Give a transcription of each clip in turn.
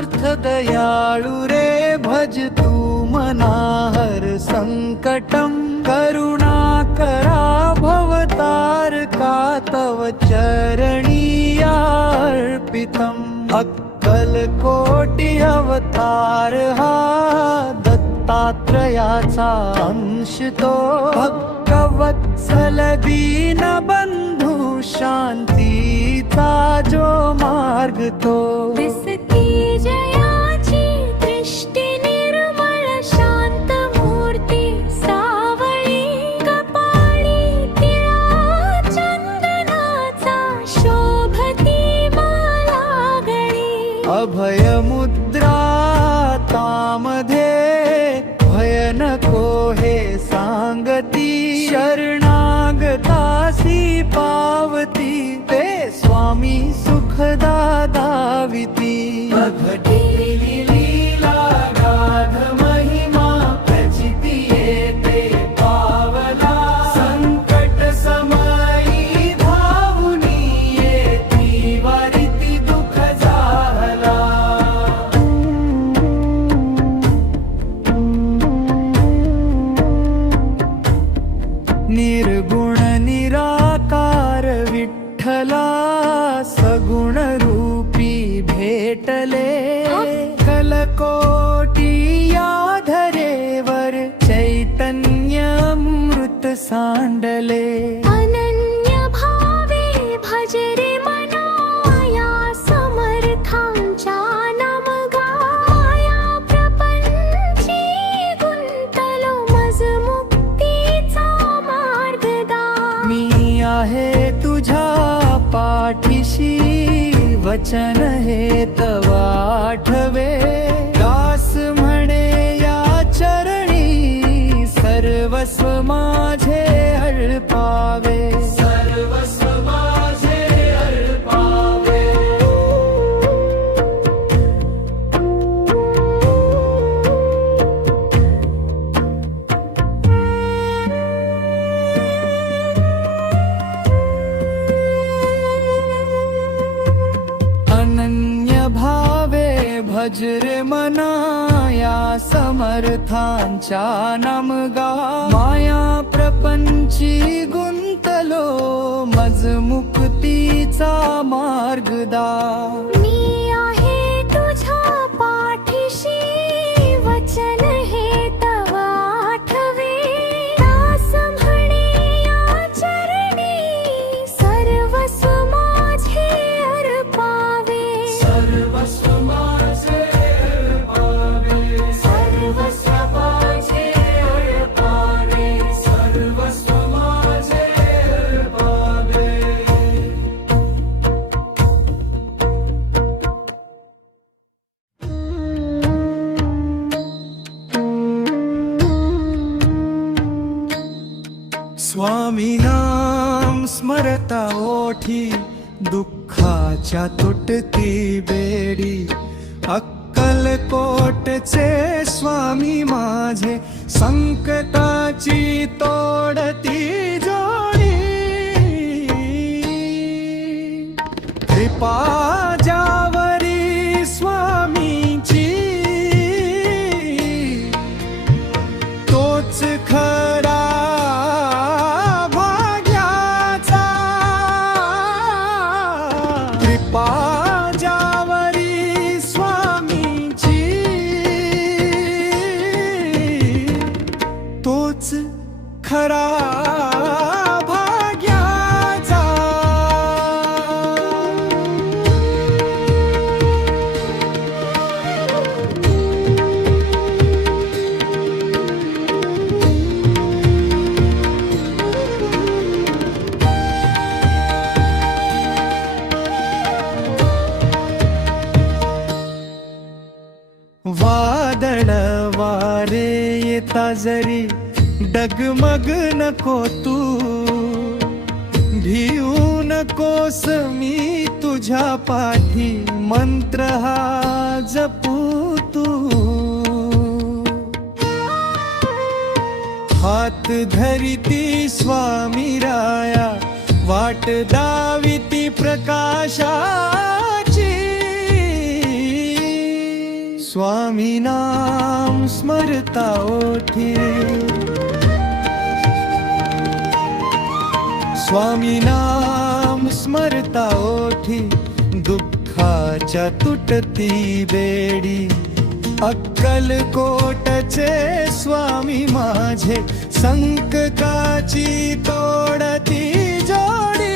दीनार्थ दयाळु रे भज तू मना हर संकटम करुणाकरा भवतारका तव चरणी अर्पितम् अक्कलकोटी अवतार हा दत्तात्रयाचा अंश तो भक्तवत्सल दीनबंधू शांतीचा जो मार्ग तो दिसती जयाची दृष्टी निर्मळ शांत मूर्ती सावळी कपाळी तिळा चंदनाचा शोभती माला गळी अभय मुद्रा तामध्ये भय नको हे सांगती शरणागतासी पावती ते स्वामी सुखदा दाविती अघटिली लीला गाध महिमा प्रचिती येते पावला संकट समयी धावुनी येती वारिती दुःख जाहला निर्गुण निराकार विठ्ठला सगुण रूपी भेटले कलकोटी या धरेवर चैतन्य अमृत सांडले अनन्य भावे भज रे मना या समर्थांच्या नमगा माया प्रपंची गुंतलो मज मुक्तीचा मार्ग दा मी आहे तुझ्या पाठीशी वचन हे तव आठवे दास म्हणे या चरणी सर्वस्व माझे अर्पावे सर्वस्व माझे अर्पावे अनन्य भावे भज रे मना या समर्थांच्या नमगा माया प्रपंची गुंतलो मज मुक्तीचा मार्ग दा मी आहे तुझ्या पाठीशी वचन हे तव आठवे दास म्हणे या चरणी सर्वस्व माझे अर्पावे सर्वस्व माझे अर्पावे सर्वस्व माझे अर्पावे सर्वस्व माझे अर्पावे स्वामी नाम स्मरता ओठी दुःखाच्या तुटती बेडी अक्कलकोटचे स्वामी माझे संकटाची तोडती जोडी कृपा ज्यावरी स्वामीची तोच खरा भाग्याचा कृपा ज्यावरी स्वामीची तोच खरा भाग्याचा वादळ वारे येता जरी डगमग नको तू भिऊ नकोस मी तुझ्या पाठी मंत्र हा जपू तू हात धरिती स्वामी राया वाट दाविती प्रकाशाची स्वामी नाम स्मरता ओठी स्वामी नाम स्मरता ओठी दुःखाच्या तुटती बेडी अक्कलकोटचे स्वामी माझे संकटाची तोडती जोडी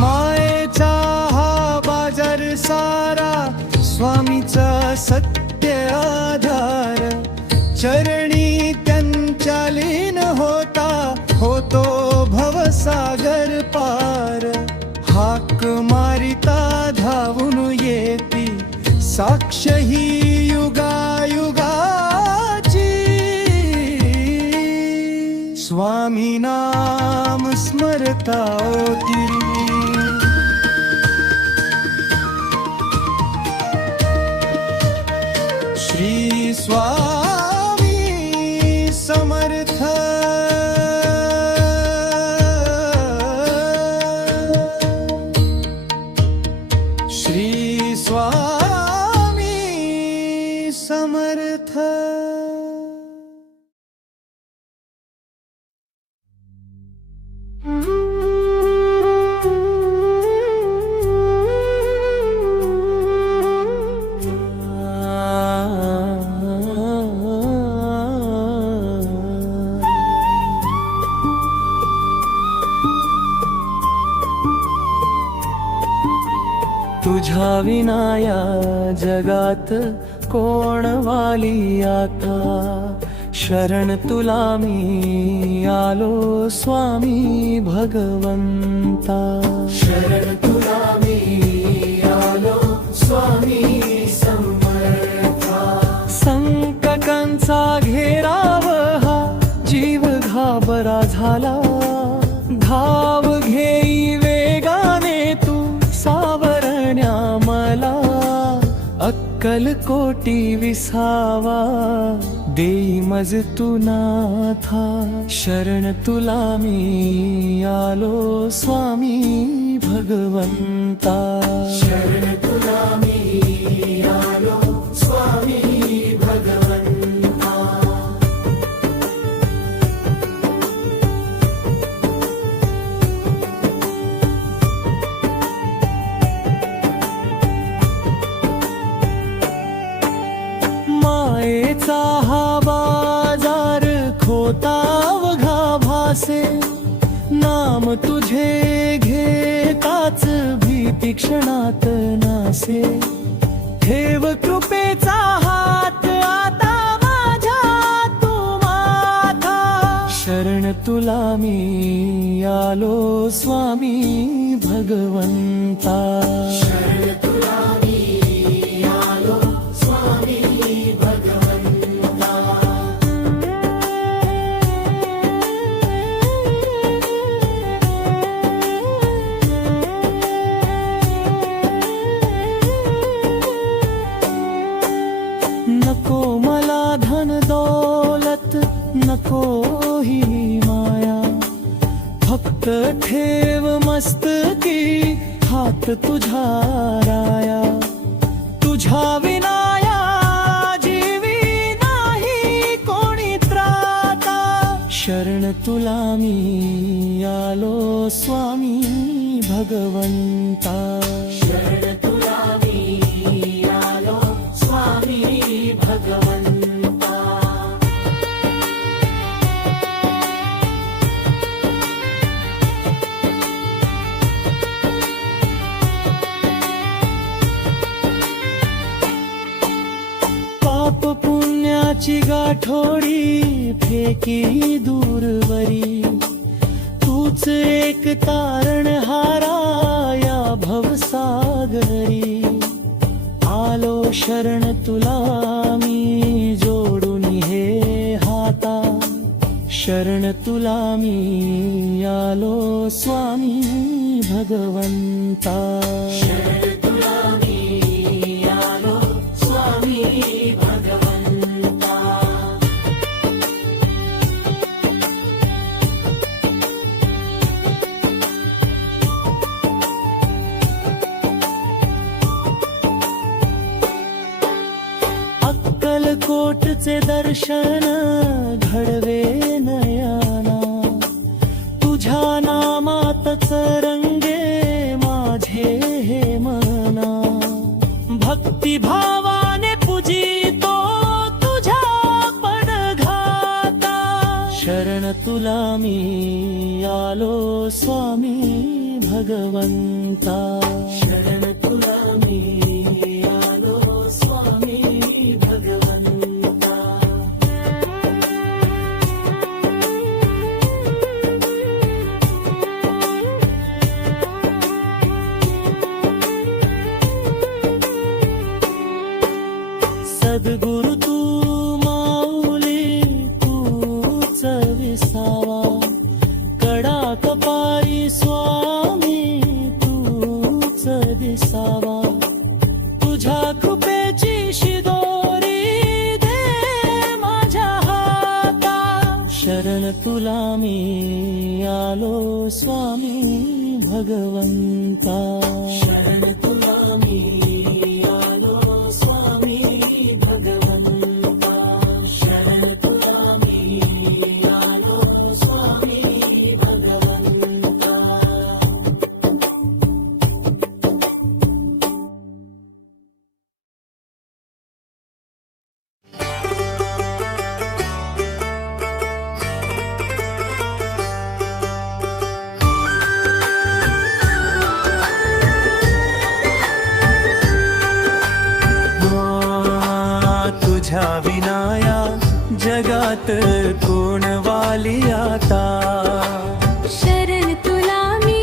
मायेचा हा बाजार सारा स्वामीचा सत्य आधार चरणी त्यांच्या लीन होता होतो भवसागर पार हाक मारिता धावून येती साक्ष ही युगायुगाची स्वामी नाम स्मरता ओती श्री स्वामी समर्थ श्री स्वामी समर्थ तुझ्या विना या जगात कोण वाली आता शरण तुला मी आलो स्वामी भगवंता शरण तुला मी आलो स्वामी समर्था संकटांचा घेराव हा जीव घाबरा झाला धाव घेई वेगाने तू सावरण्या मला अक्कलकोटी विसावा देई मज तू नाथा शरण तुला मी आलो स्वामी भगवंता शरण तुला मी आलो स्वामी भगवंता मायेचा हा बाजार खोतावघा भासे नाम तुझे घेताच भीती क्षणात नासे ठेव कृपेचा हात आता माझ्या तू माथा शरण तुला मी आलो स्वामी भगवंता शरण तुला मी आलो स्वामी भगवंता नको मला धन दौलत नको ही माया फक्त ठेव मस्तकी हात तुझा राया तुझ्या विनाया जीवी नाही कोणी त्राता शरण तुला मी आलो स्वामी भगवंता शरण तुला मी आलो स्वामी भगवंता पाप पुण्याची गाठोडी फेकी दूरवरी तूच एक तारण हारा या भवसागरी आलो शरण तुला मी जोडून हे हाता शरण तुला मी आलो स्वामी भगवंता शरण तुला मी आलो स्वामी भगवंता अक्कलकोटचे दर्शन घडवे नयना, तुझ्या नामातच रंगे माझे हे मना, भक्तिभावाने पूजितो तुझ्या पडघाता, शरण तुला मी आलो स्वामी भगवंता, शरण तुला मी आलो स्वामी भगवंता. सद्गुरु तू माऊली तूच विसावा, कडा कपाळी स्वामी तूच दिसावा, तुझ्या कृपेची शिदोरी दे माझ्या हाता, शरण तुला मी आलो स्वामी भगवंता, शरण तुला मी आलो स्वामी भगवंता, शरण तुला मी आलो स्वामी भगवंता. तुझ्या विनाया जगात कोण वाली आता, शरण तुला मी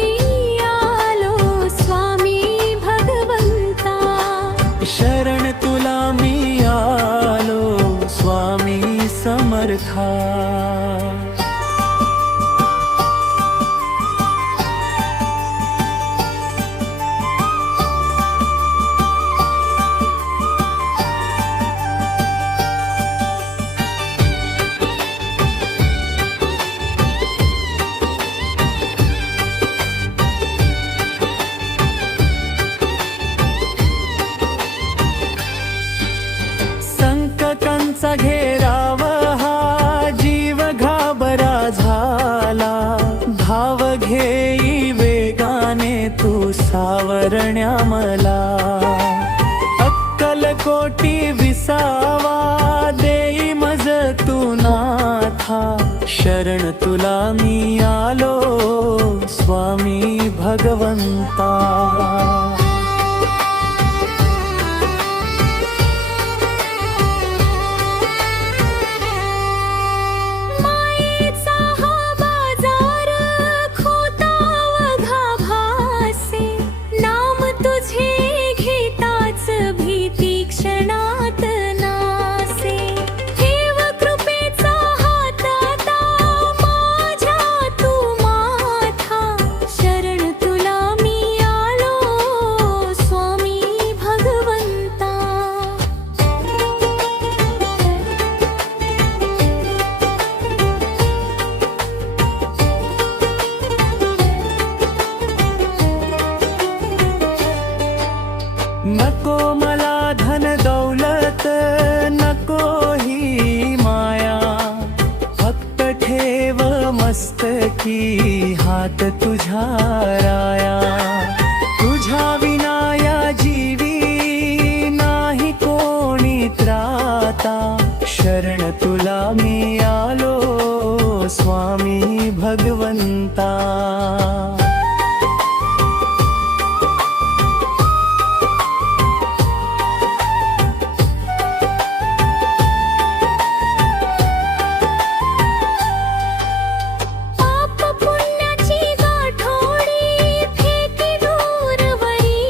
आलो स्वामी भगवंता, शरण तुला मी आलो स्वामी समर्था. संकटांचा घेराव हा जीव घाबरा झाला, धाव घेई वेगाने तू सावरण्या मला, अक्कलकोटी विसावा देई मज तू नाथा, शरण तुला मी आलो स्वामी भगवंता. मायेचा हा बाजार खोतावघा भासे, नाम तुझे घेताच भीती क्षणात नासे, ठेव कृपेचा हात आता माझ्या तू माथा, शरण तुला मी आलो स्वामी भगवंता. नको मला धन दौलत नको ही माया, फक्त ठेव मस्तकी हात तुझ्या राया, तुझ्या विनाया जीवी नाही कोणी त्राता, शरण तुला मी आलो स्वामी भगवंता. पाप पुण्याची गाठोडी फेकी दूरवरी,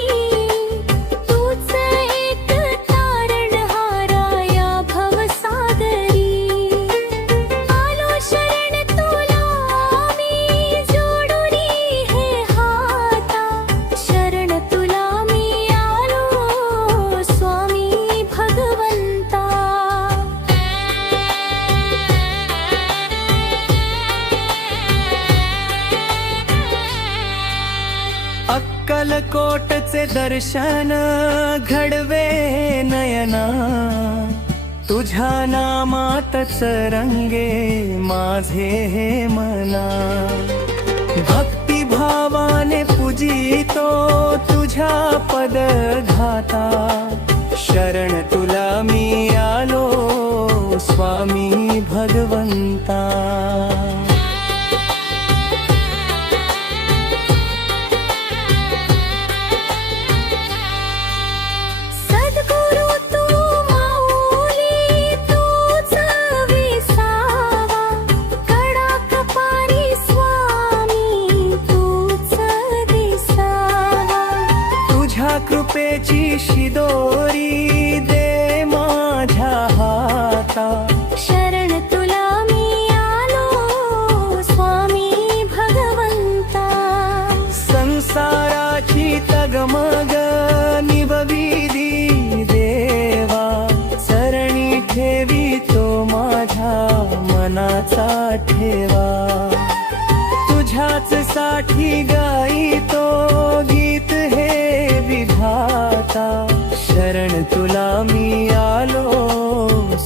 तूच एक तारणहारा या भवसागरी, आलो शरण तुला मी जोडून हे हाता, शरण तुला मी आलो स्वामी भगवंता. अक्कलकोटचे दर्शन घडवे नयना, तुझ्या नामातच रंगे माझे हे मना, भक्ती भावाने पूजितो तुझ्या पदघाता, शरण तुला मी आलो स्वामी भगवंता. सद्गुरु तू माऊली तूच विसावा, कडा कपारी स्वामी तूच दिसावा. तुझ्या कृपेची शिदोरी दे माझ्या हाता, शरण तुला मी आलो स्वामी भगवंता. संसाराची तगमग निभविली देवा, चरणी ठेवी तो माझ्या मनाचा ठेवा. तुझ्याच साठी गाईतो गीत हे विधाता, शरण तुला मी आलो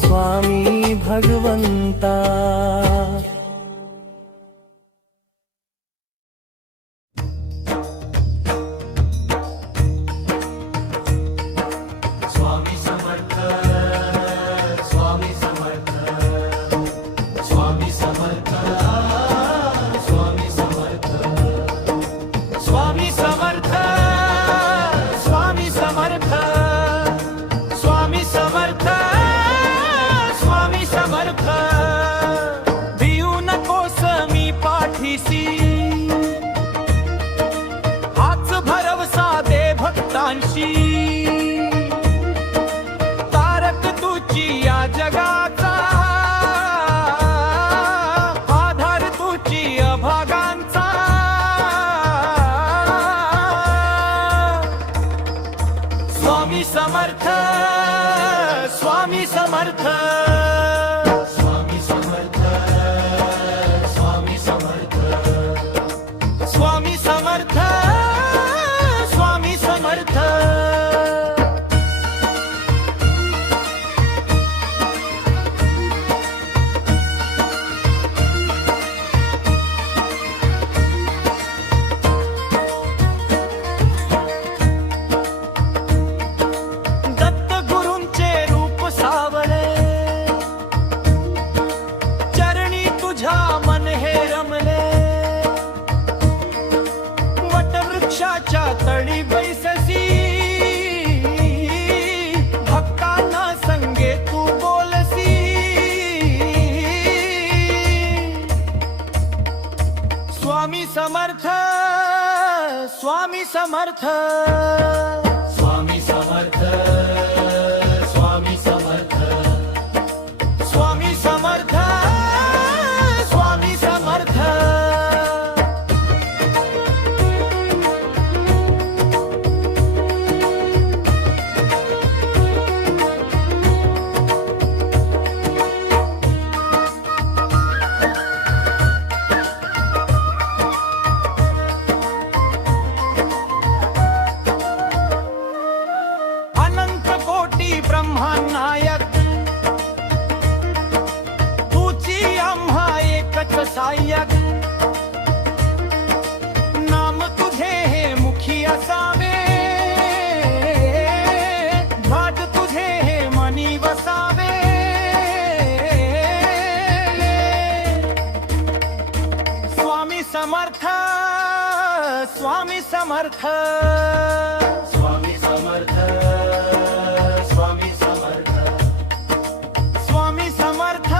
स्वामी भगवंता. स्वामी समर्थ, स्वामी समर्थ, स्वामी समर्थ, स्वामी समर्थ, स्वामी समर्थ, स्वामी समर्थ, स्वामी समर्थ, स्वामी समर्थ. भिऊ नकोस मी पाठीसी, हाच भरवसा दे भक्तांशी. तारक तुझी या जगाचा, आधार तुझी अभागांचा. स्वामी समर्थ, स्वामी समर्थ, स्वामी समर्थ, स्वामी समर्थ, स्वामी समर्थ, स्वामी समर्थ. दत्त गुरूंचे रूप सावळे, चरणी तुझ्या मन हे रमले. वटवृक्षाच्या तळी बैससी, भक्तांना संगे तू बोलसी. स्वामी समर्थ, स्वामी समर्थ, स्वामी समर्थ, स्वामी समर्थ, स्वामी समर्थ, स्वामी समर्थ. अनंत कोटी ब्रह्मानायक, तुझी आम्हा एकच सहाय्यक. नाम तुझे हे मुखी असावे, ध्वज तुझे हे मनी वसावे. स्वामी समर्थ, स्वामी समर्थ, स्वामी समर्थ, स्वामी समर्थ, स्वामी समर्थ,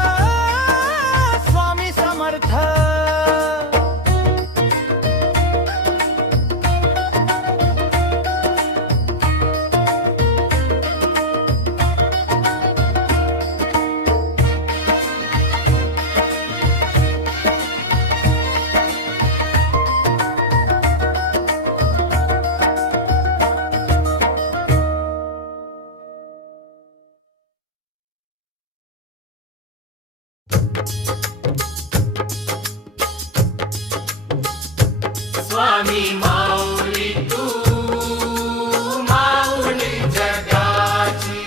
स्वामी समर्थ. स्वामी माऊली तू माऊली जगाची.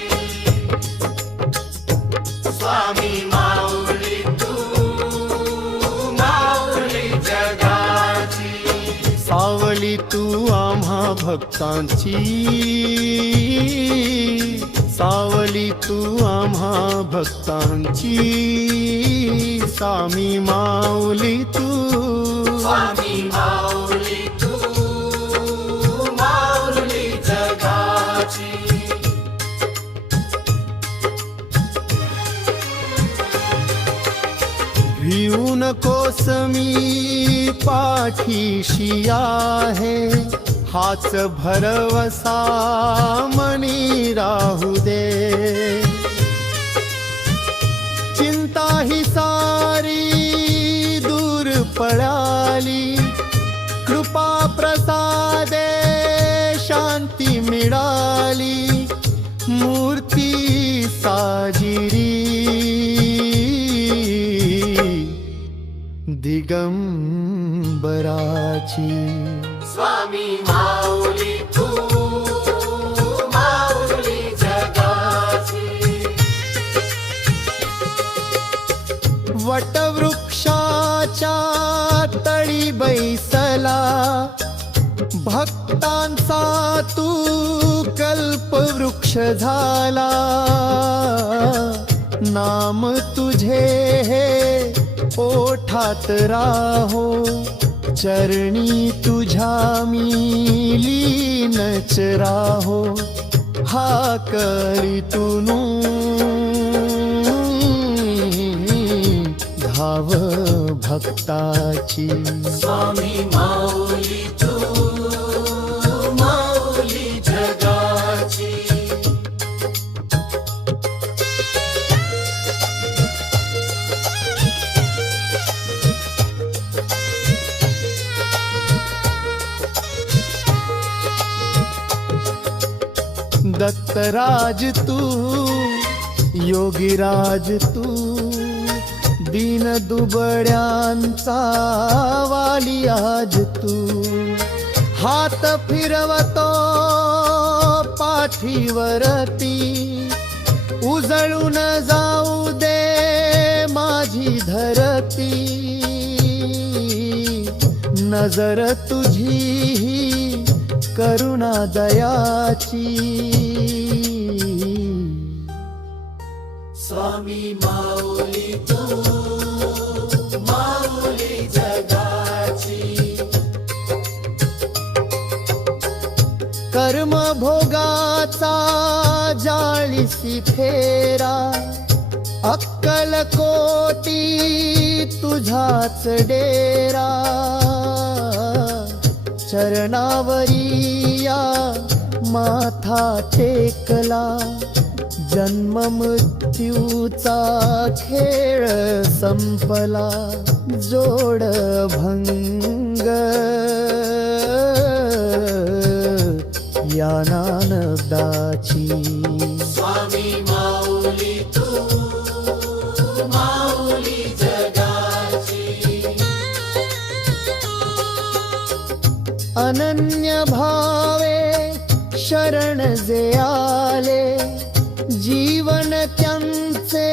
सावली तू आम्हा भक्तांची, सावली तू आम्हा भक्तांची, स्वामी माऊली तू, स्वामी माऊली तू, माऊली जगाची. भिऊ नकोस मी पाठीशी आहे, हाच भरवसा मनी राहू दे. चिंता ही सारी दूर पळाली, कृपा प्रसादे शांती मिळाली, मूर्ती साजिरी दिगंबराची. स्वामी माऊली तू, माऊली जगाची. वटवृक्षाच्या तळी बैसला, भक्तांचा तू कल्पवृक्ष झाला. नाम तुझे हे ओठात राहो, चरणी तुझ्या मी लीनच राहो. हाकली तुनु धाव भक्ताची. स्वामी माऊली तू, माऊली जगाची. दत्तराज तू, योगीराज तू, दीन दुबळ्यांचा वाली आज तू. हात फिरवतो पाठीवरती, उजळून जाऊ दे माझी धरती. नजर तुझी करुणा दयाची. स्वामी माऊली तू, माऊली जगाची. कर्म भोगाचा जाळीसी फेरा, अक्कल कोटी तुझाच डेरा. चरणावरी या माथा टेकला, जन्म मृत्यूचा खेळ संपला. जोड भंग या नानदाची. स्वामी माऊली तू, माऊली जगाची. अनन्य भावे शरण जे आले, जीवन त्यांचे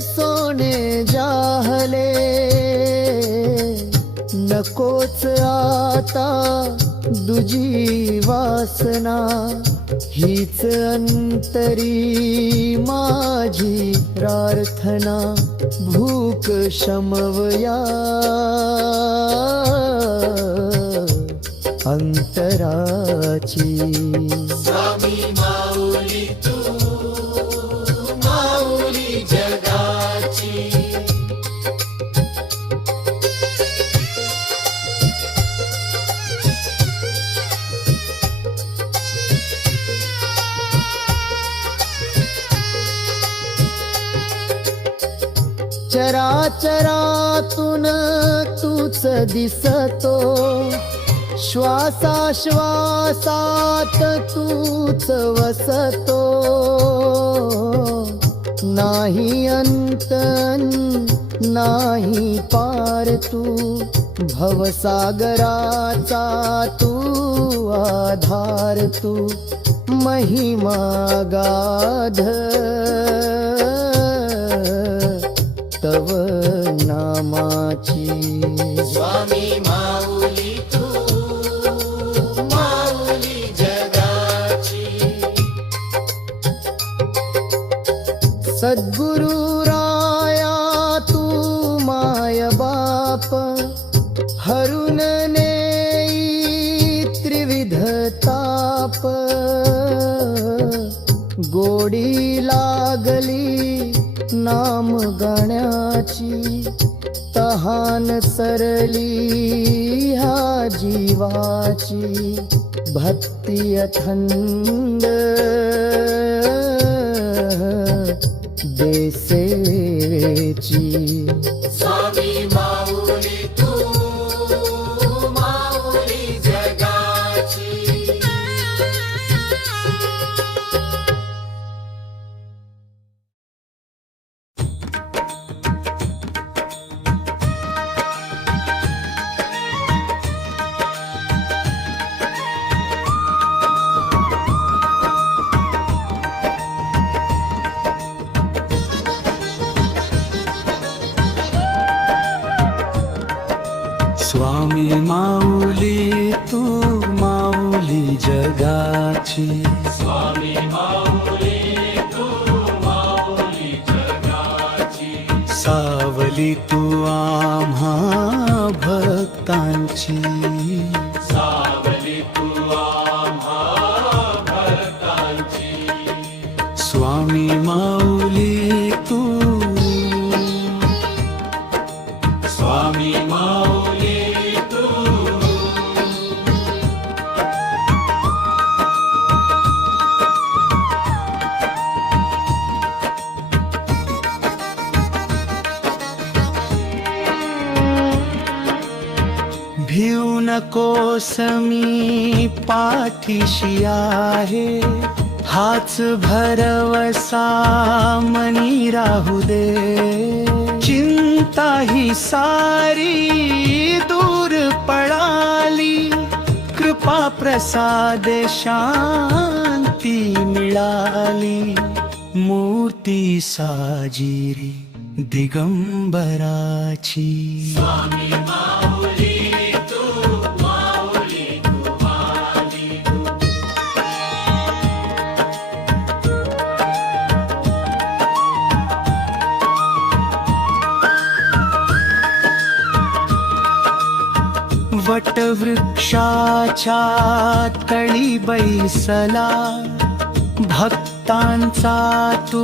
सोने जाहले. नकोच आता दुजी वासना, हीच अंतरी माझी प्रार्थना. भूक शमवया अंतराची. स्वामी माऊली तू, माऊली जगाची. चराचरातून तूच दिसतो, श्वासाश्वासात तूच वसतो. नाही अंत नाही पार तू, भवसागराचा तू आधार तू. महिमा गाध तव नामाची. स्वामी माऊली तू, हरुन नेई त्रिविध ताप, गोडी लागली नाम गण्याची, तहान सरली ह्या जीवाची, भक्ती अथंड देसेची. स्वामी माऊली तू माऊली जगाची. स्वामी माऊली तू माऊली जगाची. स्वामी माऊली तू माऊली जगाची. सावली तू आम्हा भक्तांची. सावली तू आम्हा भक्तांची. स्वामी माऊली तू. स्वामी माऊली तू. भिऊ नकोस मी पाठीशी आहे, हाच भरवसा मनी राहू दे. चिंता ही सारी दूर पळाली, कृपा प्रसाद शांती मिळाली. मूर्ती साजिरी दिगंबराची. स्वामी माऊली तू माऊली तू माऊली तू. वटवृक्षाच्या तळी बैसला, भक्तांचा तू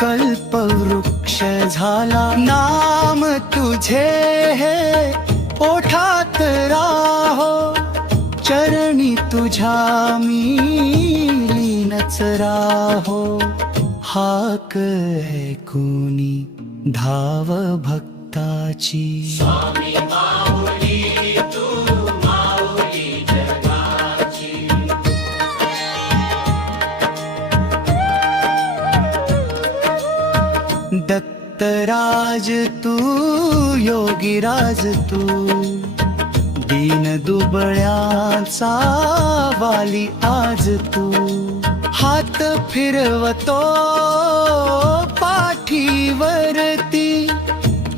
कल्पवृक्ष झाला. नाम तुझे हे ओठात राहो, चरणी तुझ्या मी लीनच राहो. हाक है कोणी धाव भक्ताची. स्वामी माऊली तू माऊली जगाची. दत्तराज तू योगीराज तू, दीन दुबळ्याचा वाली आज तू. हात फिरवतो पाठीवरती,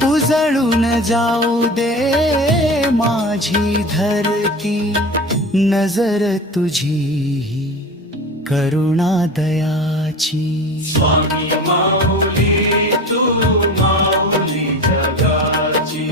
उजळून जाऊ दे माझी धरती. नजर तुझी करुणा दयाची. स्वामी माऊली तू माऊली जगाची.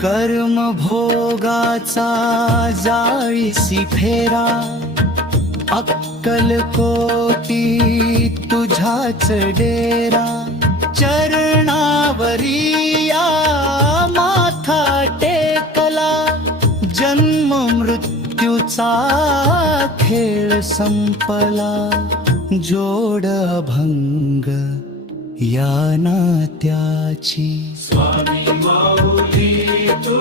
कर्म भोगाचा जाळीसी फेरा, अक्कल कोटी तुझाच डेरा. चरणावरी या माथा टेकला, जन्म मृत्यूचा खेळ संपला. जोड अभंग या नात्याची. स्वामी माऊली तू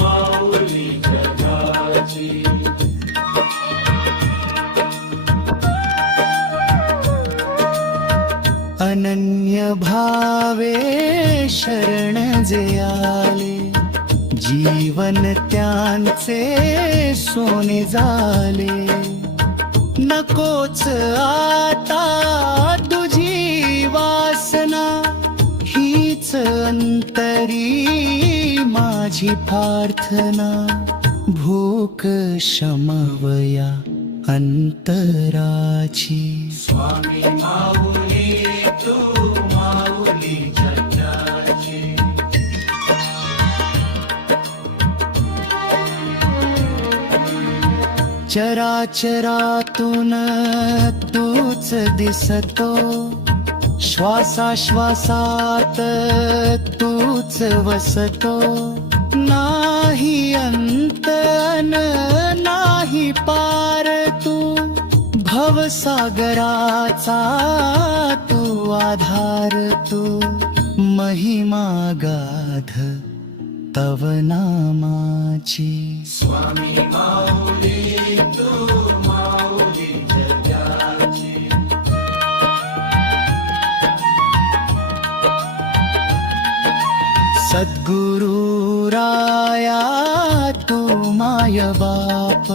माऊली जगाची. अनन्य भावे शरण जे आले, जीवन त्यांचे सोने झाले. नकोच आता तुझी वासना, हीच हीच अंतरी माझी प्रार्थना, भूक शमवया अंतराची. स्वामी माऊली तू माऊली जगाची. चराचरातून तूच दिसतो, श्वासाश्वासात तूच वसतो. नाही अंत अन नाही पार तू, भवसागराचा तू आधार तू. महिमा गाध तव नामाची. स्वामी माऊली तू माऊली जगाची. सद्गुरु राया तू माय बाप,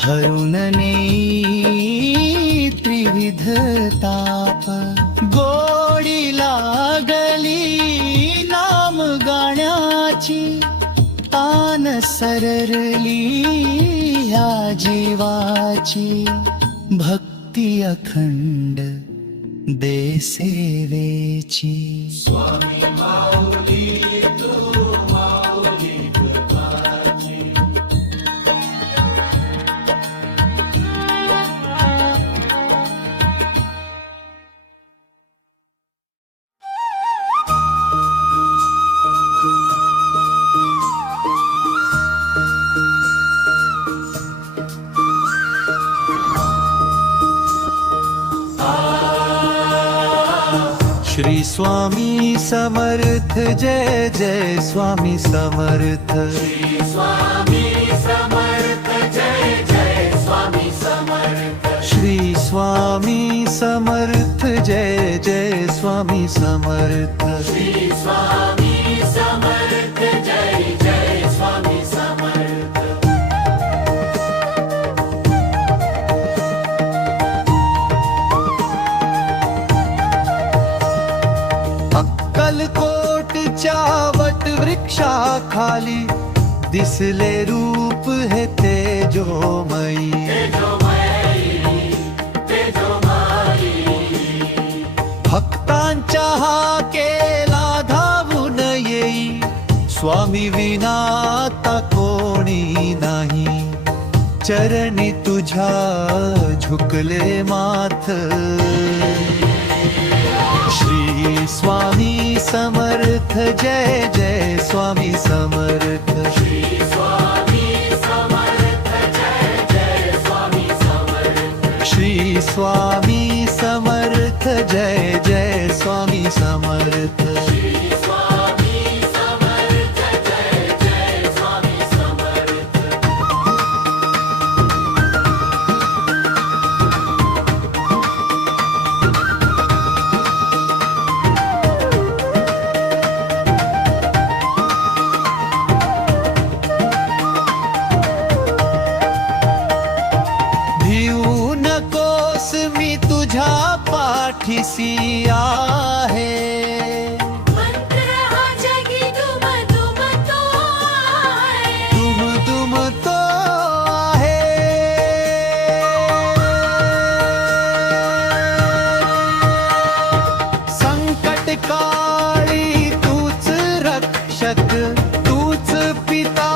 हरुण नेई त्रिविध ताप. गोडी लागली नाम गाण्याची, तान सररली ह्या जीवाची. भक्ती अखंड दे सेवेची. स्वामी माऊली तू माऊली जगाची. श्री स्वामी समर्थ जय जय स्वामी समर्थ. श्री स्वामी समर्थ जय जय स्वामी समर्थ. श्री स्वामी समर्थ जय जय स्वामी समर्थ. श्री स्वामी समर्थ जय जय स्वामी समर्थ. अक्कलकोटच्या वटवृक्षाखाली दिसले रूप हे तेजोमयी. भक्तांच्या हाकेला धावून येई, स्वामी विना आता कोणी नाही. चरणी तुझ्या झुकले माथ. श्री स्वामी समर्थ जय जय स्वामी समर्थ. श्री स्वामी समर्थ जय जय स्वामी समर्थ. श्री स्वामी समर्थ जय जय स्वामी समर्थ. श्री स्वामी समर्थ जय जय स्वामी समर्थ. पाठीसी आहे. मंत्र हा जगी तुम तुम तो आहे. तुम तुम तो आहे. संकट काळी तूच रक्षक, तूच पिता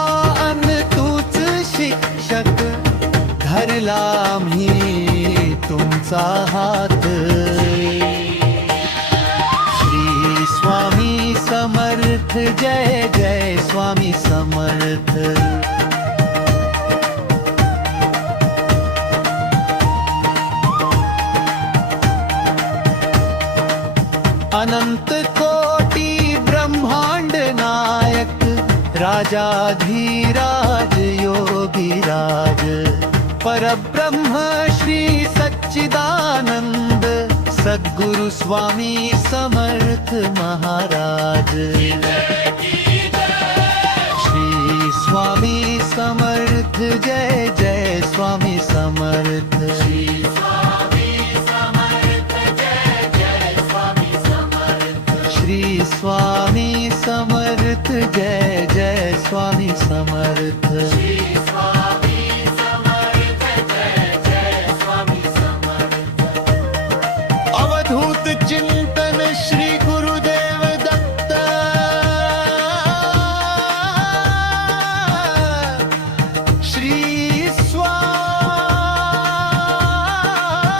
अन तूच शिक्षक. धरला मी तुमचा हात. श्री स्वामी समर्थ जय जय स्वामी समर्थ. अनंत कोटी ब्रह्मांड नायक, राजाधीराज योगीराज. परब्रह्म श्री सच्चिदानंद सद्गुरु स्वामी समर्थ महाराज. श्री स्वामी समर्थ जय जय स्वामी समर्थ. श्री स्वामी समर्थ जय जय स्वामी समर्थ. श्री स्वामी जय जय स्वामी समर्थ अवधूत चिंतन श्री गुरुदेव दत्त श्री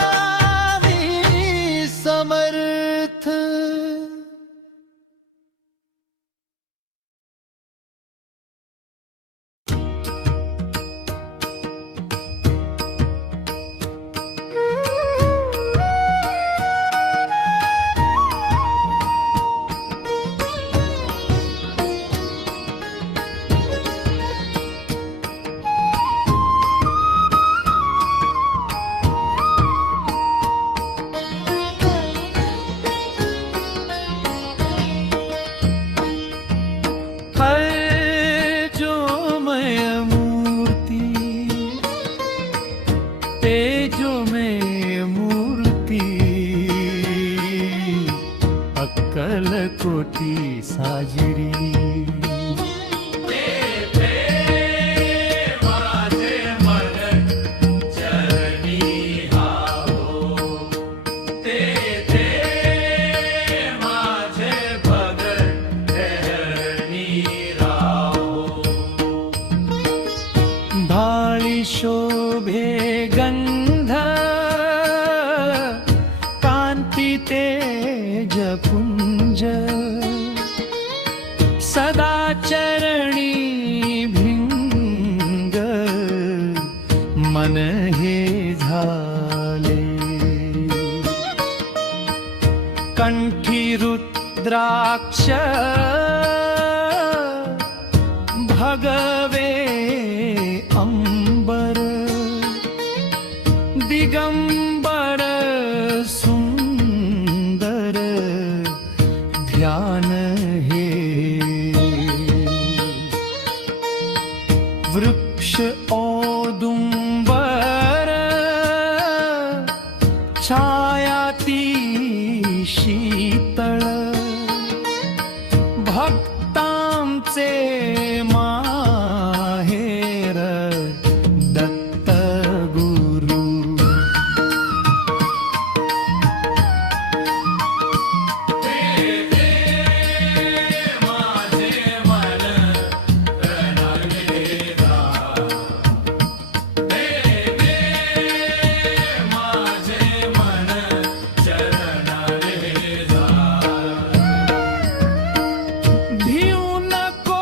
स्वामी समर्थ. तेजोमय मूर्ति तेजोमय मूर्ति अक्कल कोटी साजरी भाळी शोभे गंध कांती तेजपुंज सदा चरणी भिंग मन हे झाले कंठी रुद्राक्ष भगवे अंबर दिगंबर सुंदर ध्यान हे वृक्ष औदुंबर छायाती शीतळ भक्तांचे माहेर दत्त गुरु भिऊ नको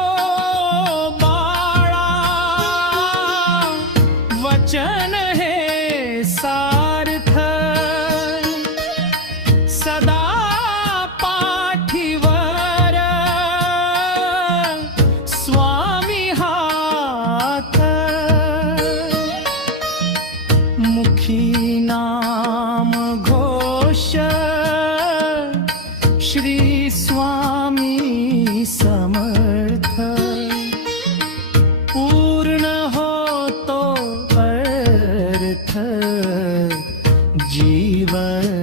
बाळा वचन हे सार्थ सदा पाठीवर स्वामी हात मुखी नाम घोष श्री स्वामी समर्थ पूर्ण होतो अर्थ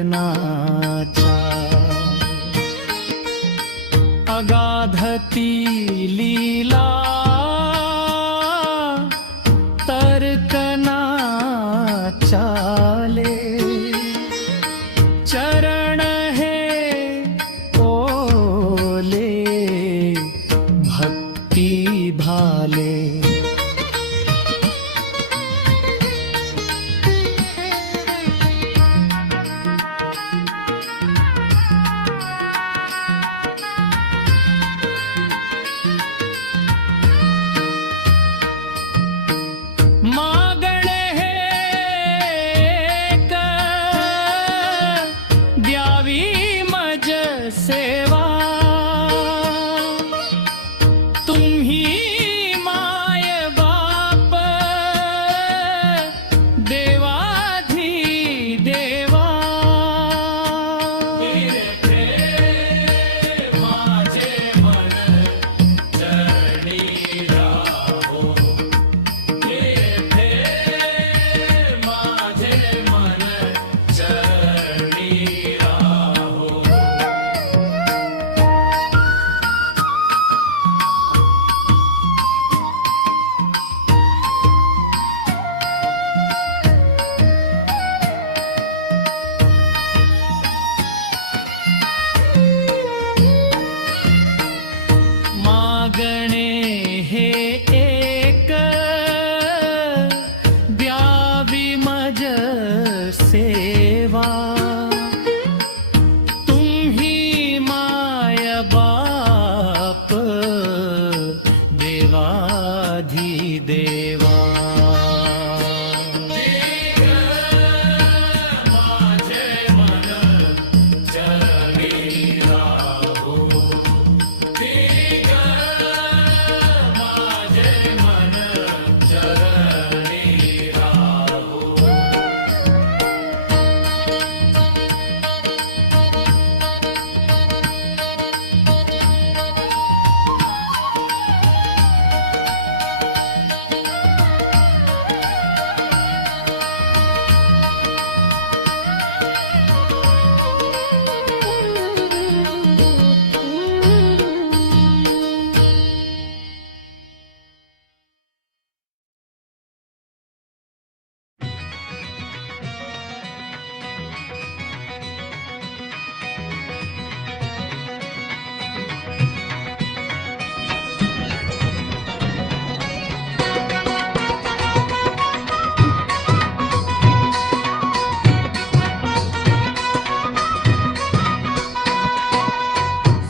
जीवनाचा अगाधती लीला तर्कना चाले चरण हे ओले भक्ती भाले मागणे हे एक द्यावी मज सेवा तुम्ही माय देवा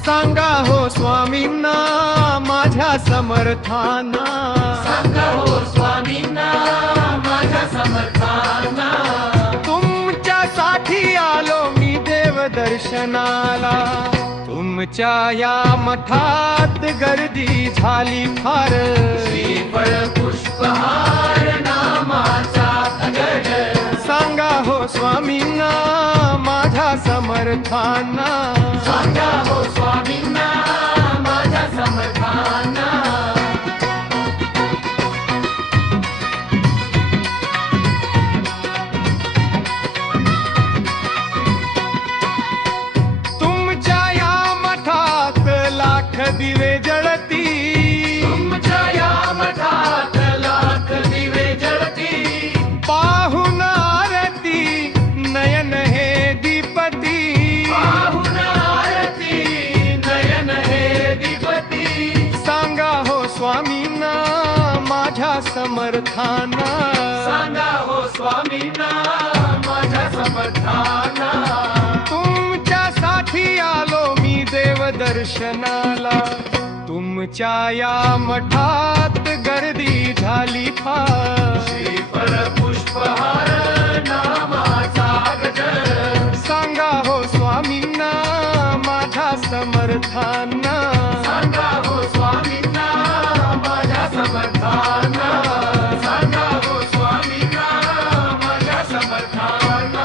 सांगा हो स्वामींना माझ्या समर्थाना, सांगा हो स्वामींना माझ्या समर्थाना, तुमच्यासाठी आलो मी देव दर्शनाला. तुमच्या या मठात गर्दी झाली फार, श्रीफळ पुष्पहार नामाचा गजर. सांगा हो स्वामींना माझ्या समर्थाना, सांगा हो स्वामींना माझ्या समर्थाना. तुमच्या या मठात लाख दिवे जळती, तुमच्या या मठात लाख दिवे जळती. पाहून आरती नयन हे दीपती, पाहून आरती नयन हे दीपती. सांगा हो स्वामींना माझ्या समर्थाना, सांगा हो स्वामींना माझ्या समर्थाना. तुमच्यासाठी आलो मी देव दर्शनाला. तुमच्या या मठात गर्दी झाली फार, श्रीफळ पुष्पहार नामाचा गजर. सांगा हो स्वामींना माझ्या समर्थाना, सांगा हो स्वामींना माझ्या समर्थाना. सांगा हो स्वामींना माझ्या समर्थाना.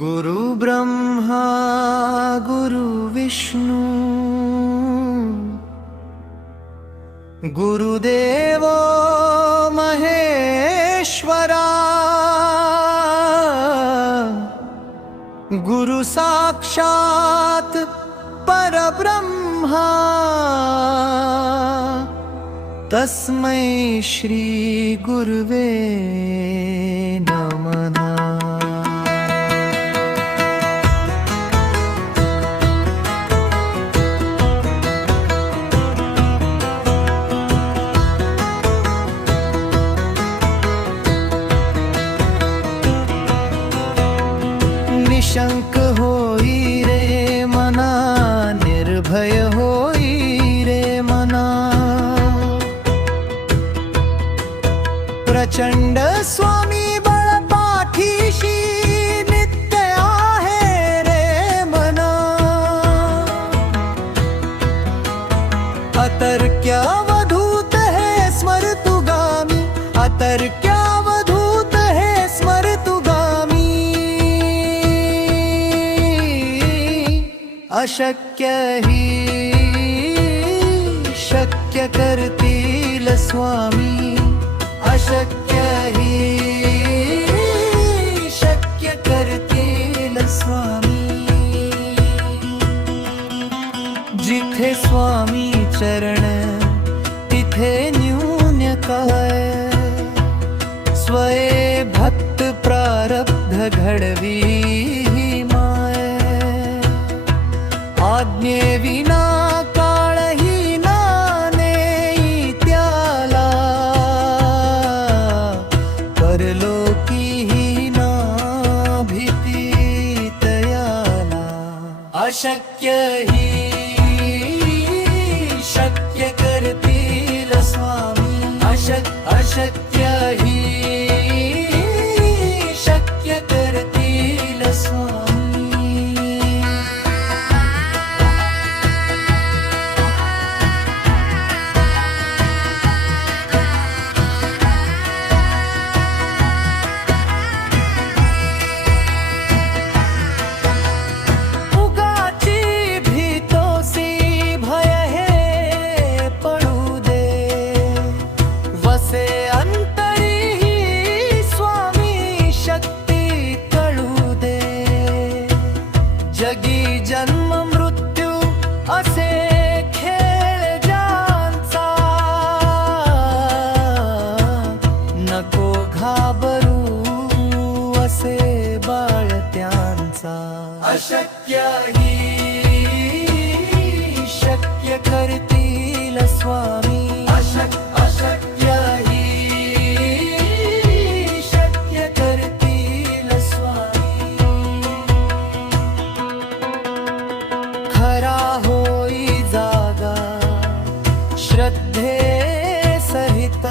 गुरु ब्रह्मा गुरु विष्णु गुरुदेव महेश्वरा, गुरु साक्षात परब्रह्मा, तस्मै श्री गुरुवे नमः. निशंक होई रे मना, निर्भय होई रे मना. प्रचंड स्वामी बळ पाठीशी नित्य आहे रे मना. अतर्क्यावधूत हे स्मरतुगामी, अतर्क्यावधूत हे स्मरतुगामी. अशक्य ही शक्य करतील स्वामी, अशक्य ही शक्य करतील स्वामी. जिथे स्वामी चरण तिथे न्यून काय, स्वये भक्त प्रारब्ध घडवी ही माय. आज्ञे विना काळही नाने त्याला, परलोकी ही ना भीती तयाला. अशक्य ही अशक्यही शक्य करतील स्वामी. उगाची भीतोसी भय हे पडू दे, वसे अंतरी स्वामी शक्ती कळू दे. जगी जन्म मृत्यू असे खेळ ज्यांचा, नको घाबरू असे बाळ त्यांचा. अशक्यही शक्य करतील स्वामी. अशक्यही शक्य करतील स्वामी. खरा होई जागा श्रद्धे सहित,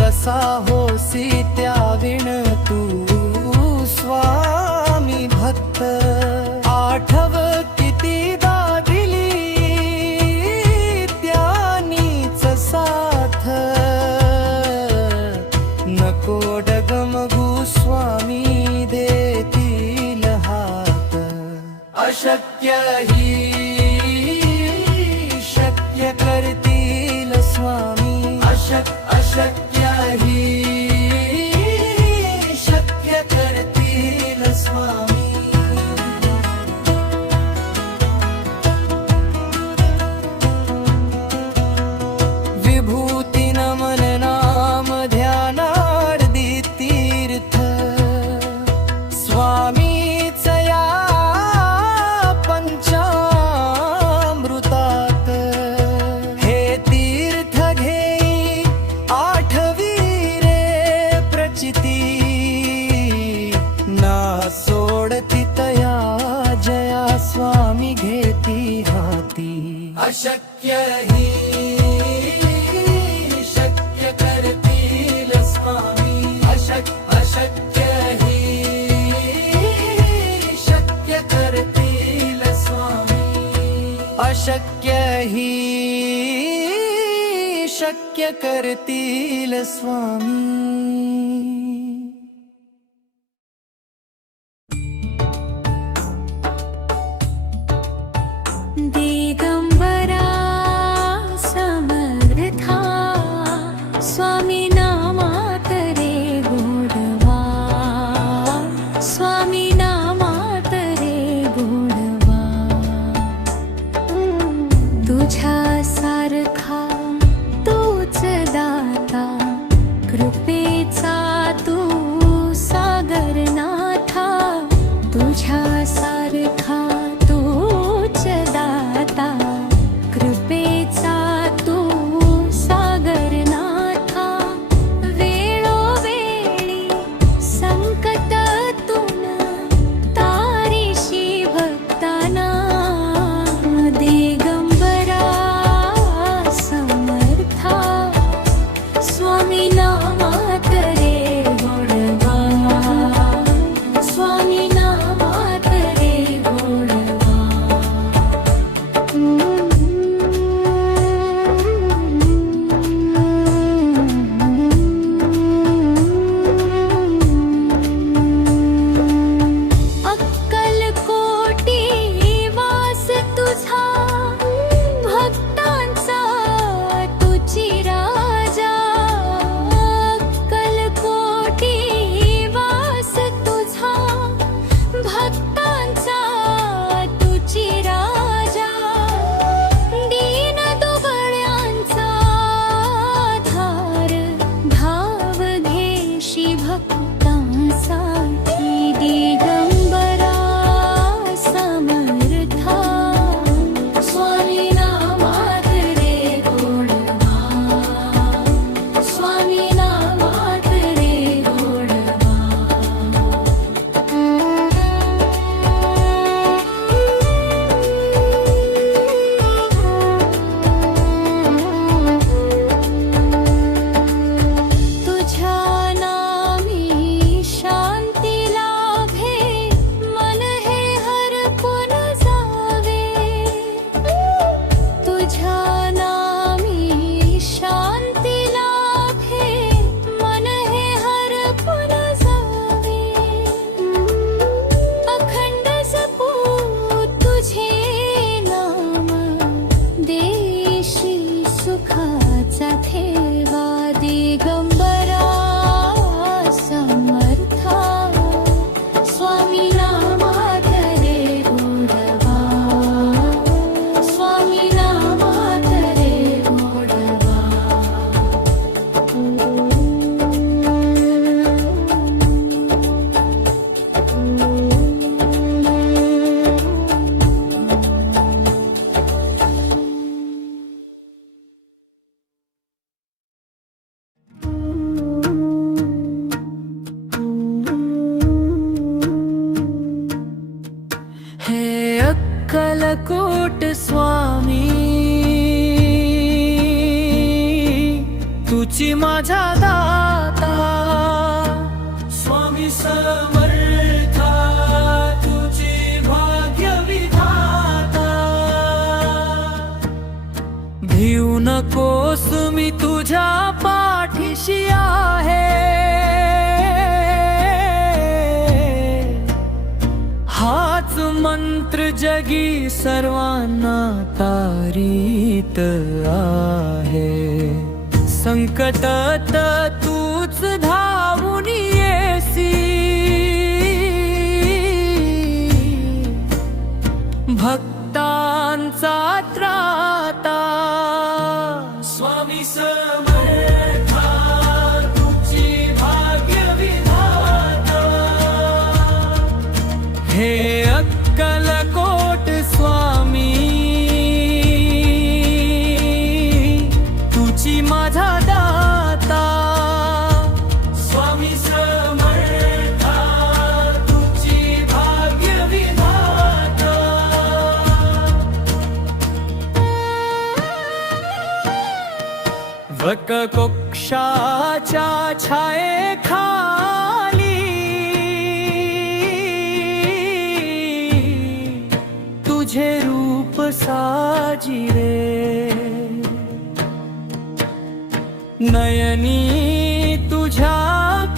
कसा होसी त्याविण तू स्वामी भक्त. आठव कितीदा दिली त्यानीच साथ, नको डगमगू स्वामी देतील हात. अशक्यही शक्य करतील स्वामी. अशक्यही शक्य करतील स्वामी. विभूती नमन नाम ध्यानार्दी तीर्थ, स्वामीच या पंचामृतात. हे तीर्थ घेई आठवी रे प्रचिती, ना सोडती तया जया स्वामी घेती हाती. अशक्यही शक्य करतील स्वामी. अशक्यही शक्य करतील स्वामी. अशक्यही शक्य करतील स्वामी. दिगंबरा समर्था स्वामी नामात रे गोडवा. स्वामी नामात रे गोडवा. तुझ्या सारखा तूच दाता, कृपेचा अक्कलकोट स्वामी, तुची माझा दाता स्वामी समर्था, तुझी भाग्य विधाता. भिऊ नकोस मी तुझ्या पाठीशी आहे, हाच मंत्र जगी सर्वांना तारीत आहे. संकटात तूच धावून येसी, भक्तांचा त्राता स्वामी समर्था, तुझी भाग्य विधाता. हे अक्कलकोट स्वामी, तुझी माझा दाता स्वामी समर्था, तुझी भाग्य विधाता. वटवृक्षाच्या छायेखाली तुझे रूप साजिरे, नयनी तुझ्या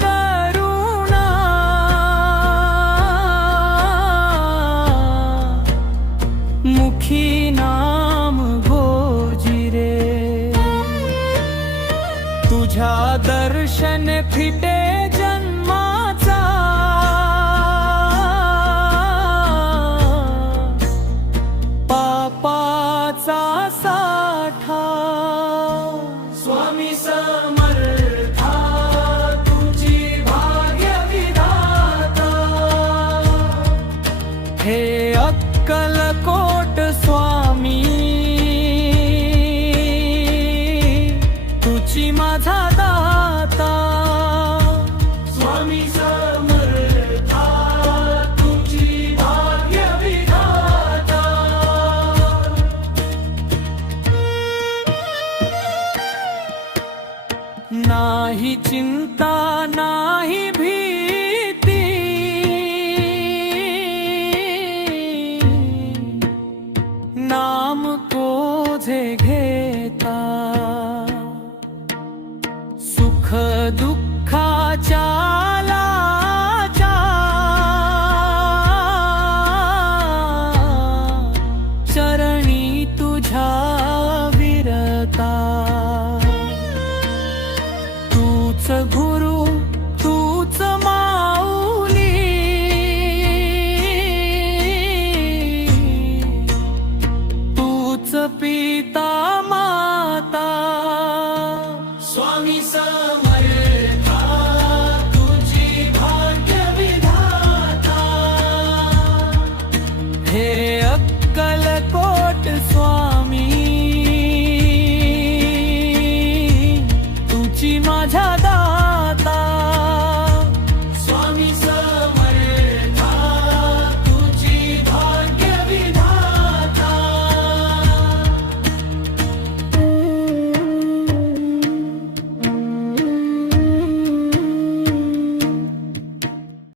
करुणा, मुखी